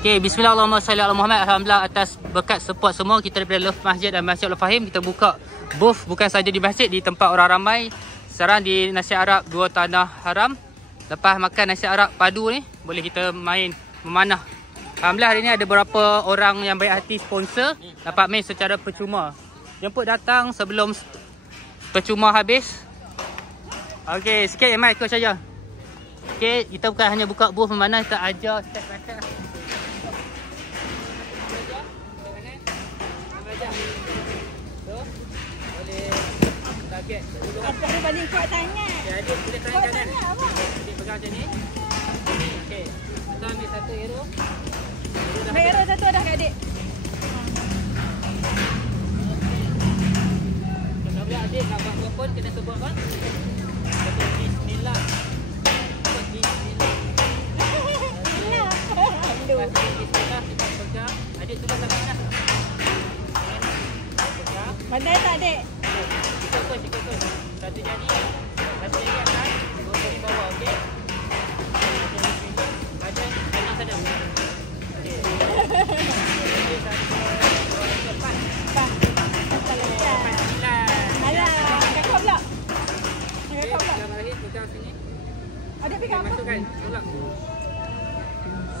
Okay, bismillahirrahmanirrahim. Alhamdulillah atas berkat support semua kita daripada Love Masjid dan Masjid Al-Fahim, kita buka booth bukan saja di masjid, di tempat orang ramai. Sekarang di Nasi Arab Dua Tanah Haram. Lepas makan nasi Arab padu ni, boleh kita main memanah. Alhamdulillah hari ni ada beberapa orang yang baik hati sponsor dapat main secara percuma. Jemput datang sebelum percuma habis. Okey, sikit mic coach saja. Okey, kita bukan hanya buka booth memanah, kita ajar step macam. Apa balik kuat sangat. Jadi boleh tahan kanan. Okey, pegang macam ni. Okey. Kita ambil satu arrow. Ambil arrow satu dah kat adik. Kalau adik nak buat apa pun kena sebut apa? Sebut bismillah. Sebut bismillah. Bismillah kita pegang. Adik sudah tangan dah. Pegang. Pandai tak adik? Ikut. Satu jari atas, dua jari bawah, okey? Ada kanan sana. Okey. Pegang sini. Adik pegang apa? Masukkan, tolak.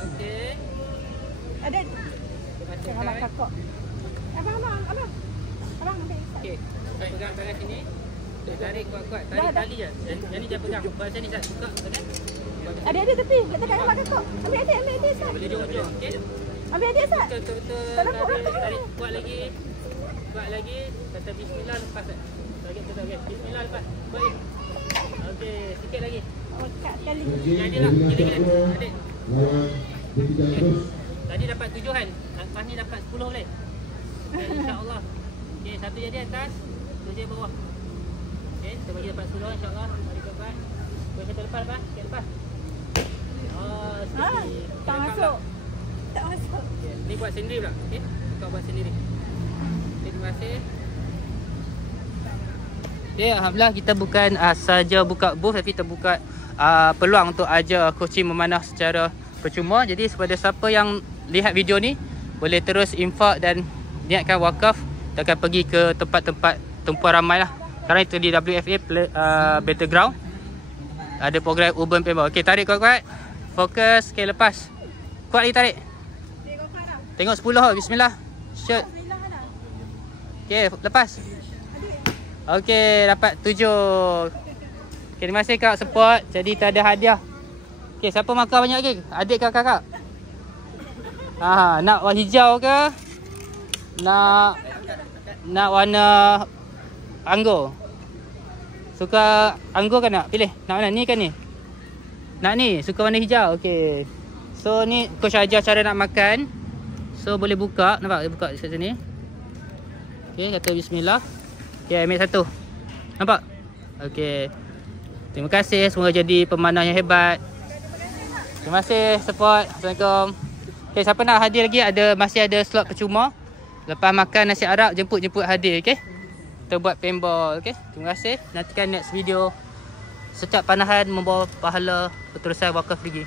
Okey. Adik. Kalau kakak. Abang. Abang ambil. Okey. Pegang tangan sini. Tarik kuat-kuat. Tarik tali je. Yang ni jangan pegang. Macam ni Sat. Buka tangan. Adik tepi. Letak abang kakak. Ambil adik Sat. Boleh di ujung. Okey. Ambil adik Sat. Betul. Tarik kuat lagi. Kuat lagi. Kata bismillah lepas Sat. Tarik betul. Okey. Bismillah lepas. Baik. Okey. Sikit lagi. Kat sekali. Jadilah. Adik. Tadi dapat 7 kan. Lepas ni dapat 10 boleh. InsyaAllah. Okey. Satu jadi atas. Dua jadi bawah. Okay, kita bagi dapat 10 insyaAllah. Mari keempat. Boleh kita lepas. Sikit lepas. Oh, sikit. Tak masuk. Tak masuk. Okay. Ni buat sendiri pula. Okay. Kau buat sendiri. Okay, terima kasih. Okay, Alhamdulillah kita bukan saja buka booth, tapi kita buka peluang untuk ajar coaching memanah secara percuma. Jadi kepada siapa yang lihat video ni, boleh terus infak dan niatkan wakaf. Kita akan pergi ke tempat-tempat tumpuan ramai lah. Sekarang itu di WFA Battleground. Ada program Urban Paintball. Okey, tarik kuat-kuat. Fokus. Okey, lepas. Kuat lagi tarik. Tengok 10. Bismillah. Shoot. Okey, lepas. Okey, dapat 7. Okey, terima kasih kak support. Jadi tak ada hadiah. Okey, siapa makan banyak lagi? Adik ke kakak? Nak warna hijau ke? Nak warna anggur. Suka anggur kan nak? Pilih. Nak mana? Ni kan ni? Nak ni? Suka warna hijau? Okey. So ni coach ajar cara nak makan. So boleh buka. Nampak? Dia buka di sini. Okey, kata bismillah. Okey, ambil satu. Nampak? Okey. Terima kasih. Semoga jadi pemanah yang hebat. Terima kasih support. Assalamualaikum. Okey, siapa nak hadir lagi? Masih ada slot percuma. Lepas makan nasi Arab, jemput hadir. Okey. Kita buat paintball. Okay? Terima kasih. Nantikan next video. Setiap panahan membawa pahala berterusan wakaf lagi.